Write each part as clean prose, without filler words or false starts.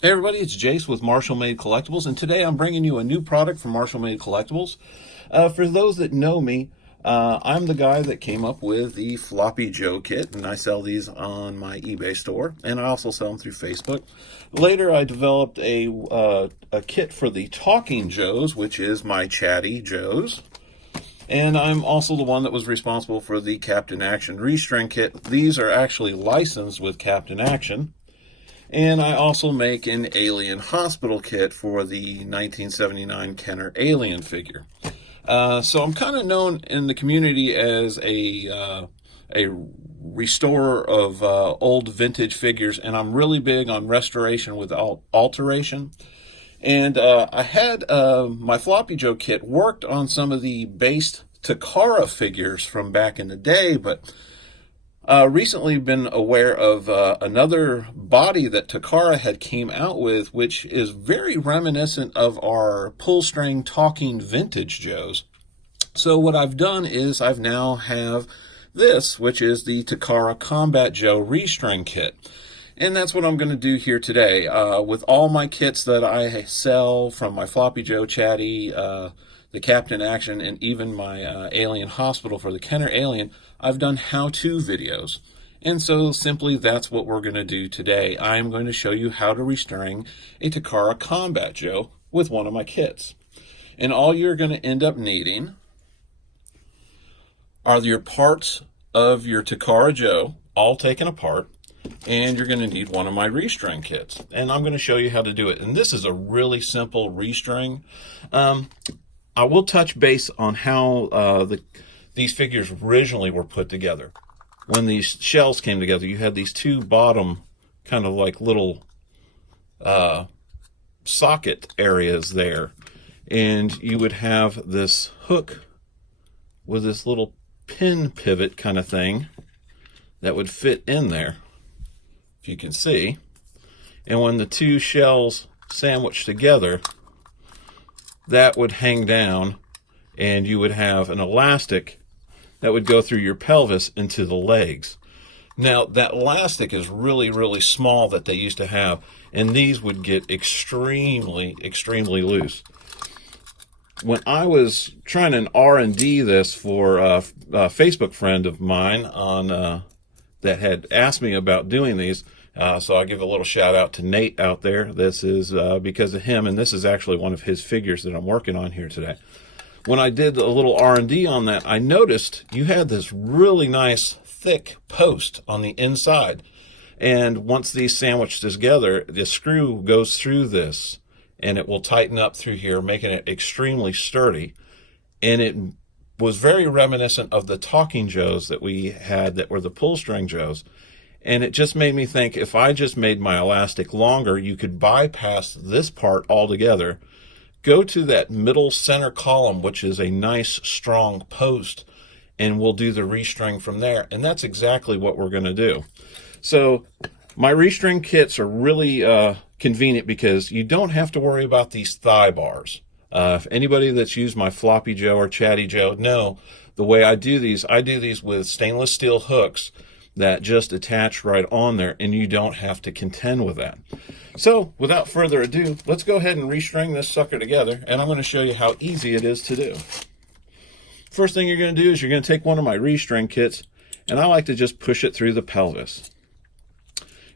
Hey everybody, it's Jase with Marshall Made Collectibles, and today I'm bringing you a new product from Marshall Made Collectibles. For those that know me, I'm the guy that came up with the Floppy Joe kit, and I sell these on my eBay store, and I also sell them through Facebook. Later, I developed a kit for the Talking Joes, which is my Chatty Joes. And I'm also the one that was responsible for the Captain Action Restring kit. These are actually licensed with Captain Action. And I also make an Alien Hospital kit for the 1979 Kenner Alien figure. So I'm kind of known in the community as a restorer of old vintage figures, and I'm really big on restoration with alteration. And I had my Floppy Joe kit worked on some of the based TAKARA figures from back in the day, but recently been aware of another body that TAKARA had came out with, which is very reminiscent of our pull string talking vintage Joes. So what I've done is I've now have this, which is the TAKARA Combat Joe Restring kit. And that's what I'm going to do here today. With all my kits that I sell, from my Floppy Joe Chatty, the Captain Action, and even my Alien Hospital for the Kenner Alien, I've done how-to videos. And so simply that's what we're going to do today. I'm going to show you how to restring a TAKARA Combat Joe with one of my kits. And all you're going to end up needing are your parts of your TAKARA Joe, all taken apart, and you're going to need one of my restring kits. And I'm going to show you how to do it. And this is a really simple restring. I will touch base on how these figures originally were put together. When these shells came together, you had these two bottom kind of like little socket areas there. And you would have this hook with this little pin pivot kind of thing that would fit in there, if you can see. And when the two shells sandwiched together, that would hang down, and you would have an elastic that would go through your pelvis into the legs. Now, that elastic is really, really small that they used to have, and these would get extremely, extremely loose. When I was trying to R&D this for a Facebook friend of mine on that had asked me about doing these, so I'll give a little shout out to Nate out there. This is because of him, and this is actually one of his figures that I'm working on here today. When I did a little R&D on that, I noticed you had this really nice thick post on the inside. And once these sandwiched together, the screw goes through this, and it will tighten up through here, making it extremely sturdy. And it was very reminiscent of the Talking Joes that we had that were the pull string Joes. And it just made me think, if I just made my elastic longer, you could bypass this part altogether, go to that middle center column, which is a nice strong post, and we'll do the restring from there. And that's exactly what we're going to do. So my restring kits are really convenient because you don't have to worry about these thigh bars. If anybody that's used my Floppy Joe or Chatty Joe know, the way I do these with stainless steel hooks that just attach right on there, and you don't have to contend with that. So without further ado, let's go ahead and restring this sucker together, and I'm going to show you how easy it is to do. First thing you're going to do is you're going to take one of my restring kits, and I like to just push it through the pelvis.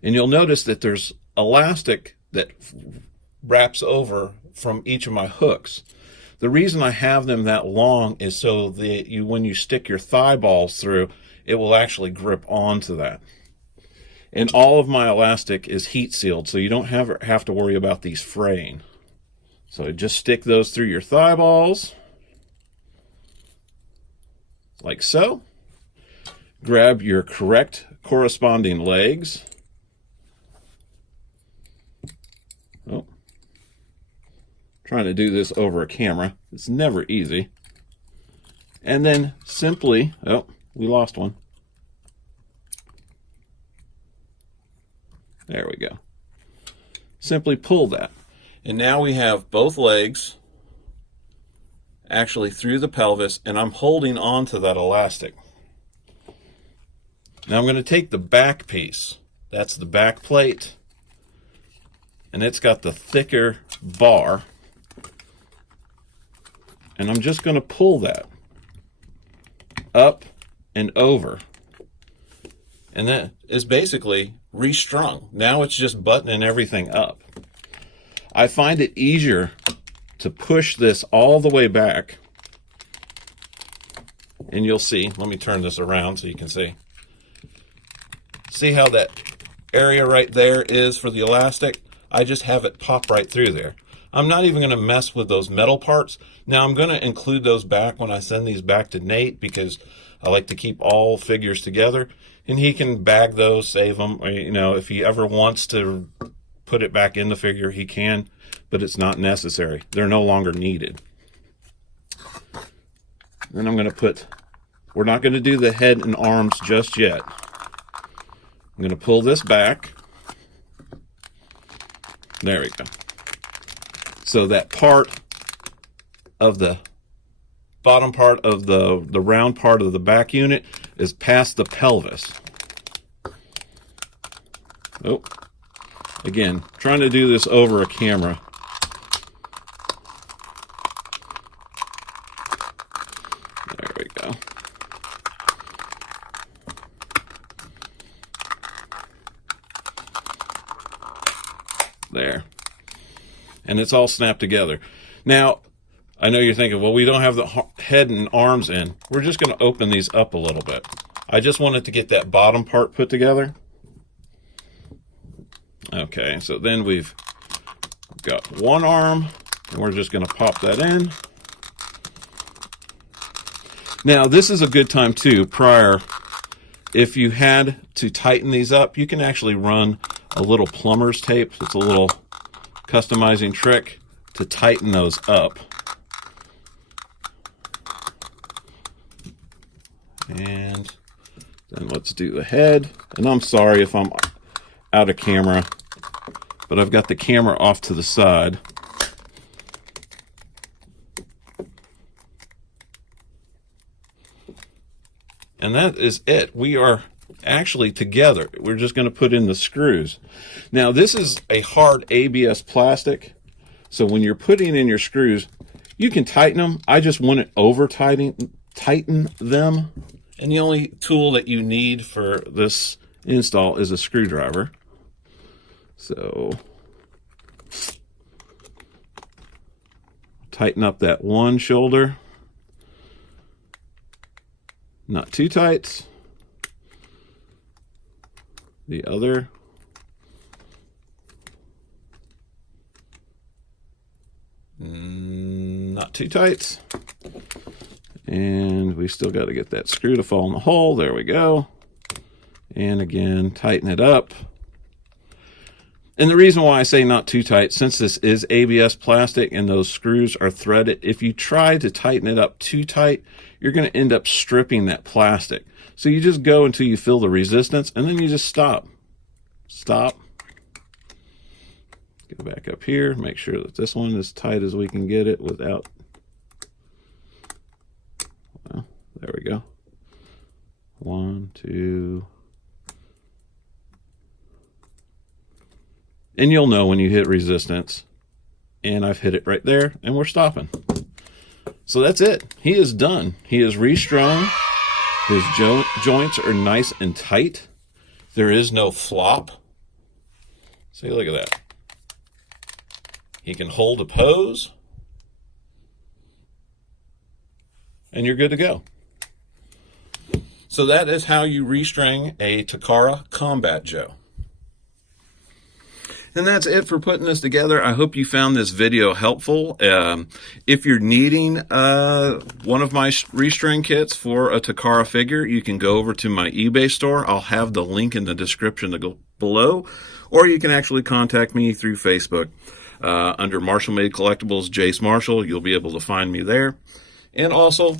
And you'll notice that there's elastic that wraps over from each of my hooks. The reason I have them that long is so that when you stick your thigh balls through, it will actually grip onto that. And all of my elastic is heat sealed, so you don't have to worry about these fraying. So just stick those through your thigh balls, like so. Grab your correct corresponding legs. Oh, trying to do this over a camera. It's never easy. And then simply, oh, we lost one. There we go. Simply pull that. And now we have both legs actually through the pelvis, and I'm holding on to that elastic. Now I'm going to take the back piece. That's the back plate. and it's got the thicker bar. And I'm just going to pull that up and over. And that is basically restrung. Now it's just buttoning everything up. I find it easier to push this all the way back. And you'll see, let me turn this around so you can see. See how that area right there is for the elastic? I just have it pop right through there. I'm not even going to mess with those metal parts. Now I'm going to include those back when I send these back to Nate, because I like to keep all figures together, and he can bag those, save them. You know, if he ever wants to put it back in the figure, he can, but it's not necessary. They're no longer needed. Then I'm going to put, we're not going to do the head and arms just yet. I'm going to pull this back. There we go. So that part of the bottom part of the round part of the back unit is past the pelvis. Oh, again, trying to do this over a camera. There we go. There. And it's all snapped together. Now, I know you're thinking, well, we don't have the head and arms in. We're just going to open these up a little bit. I just wanted to get that bottom part put together. Okay, so then we've got one arm, and we're just going to pop that in. Now, this is a good time, too, prior. If you had to tighten these up, you can actually run a little plumber's tape. It's a little customizing trick to tighten those up. And then let's do the head. And I'm sorry if I'm out of camera, but I've got the camera off to the side. And that is it. We are actually together. We're just going to put in the screws. Now, this is a hard ABS plastic, so when you're putting in your screws, you can tighten them. I just wouldn't over tighten them. And the only tool that you need for this install is a screwdriver. So tighten up that one shoulder. Not too tight. The other. Not too tight. And we still got to get that screw to fall in the hole. There we go. And again, tighten it up. And the reason why I say not too tight, since this is ABS plastic and those screws are threaded, if you try to tighten it up too tight, you're going to end up stripping that plastic. So you just go until you feel the resistance, and then you just stop. Stop. Go back up here, make sure that this one is tight as we can get it without, well, there we go. 1, 2. And you'll know when you hit resistance. And I've hit it right there, and we're stopping. So that's it. He is done. He is restrung. His joints are nice and tight. There is no flop. See, look at that. He can hold a pose. And you're good to go. So that is how you restring a TAKARA Combat Joe. And that's it for putting this together. I hope you found this video helpful. If you're needing one of my restring kits for a TAKARA figure, you can go over to my eBay store. I'll have the link in the description to go below, or you can actually contact me through Facebook. Under Marshall Made Collectibles, Jase Marshall, you'll be able to find me there. And also,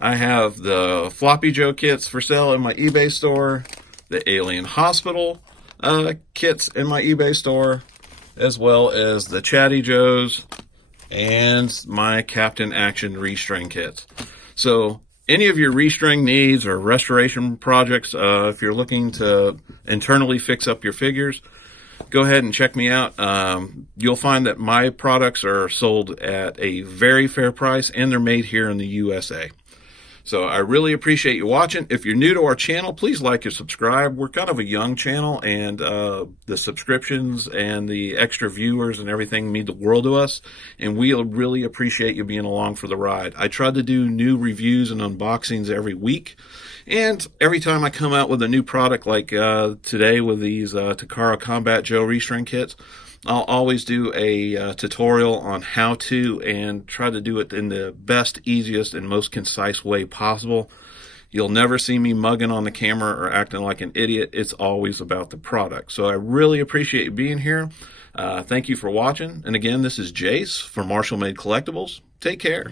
I have the Floppy Joe kits for sale in my eBay store, the Alien Hospital kits in my eBay store, as well as the Chatty Joes and my Captain Action restring kits. So any of your restring needs or restoration projects, if you're looking to internally fix up your figures, go ahead and check me out. You'll find that my products are sold at a very fair price, and they're made here in the USA. So I really appreciate you watching. If you're new to our channel, please like and subscribe. We're kind of a young channel, and the subscriptions and the extra viewers and everything mean the world to us, and we really appreciate you being along for the ride. I try to do new reviews and unboxings every week, and every time I come out with a new product, like today with these TAKARA Combat Joe Restring kits, I'll always do a tutorial on how to, and try to do it in the best, easiest, and most concise way possible. You'll never see me mugging on the camera or acting like an idiot. It's always about the product. So I really appreciate you being here. Thank you for watching. And again, this is Jase from Marshall Made Collectibles. Take care.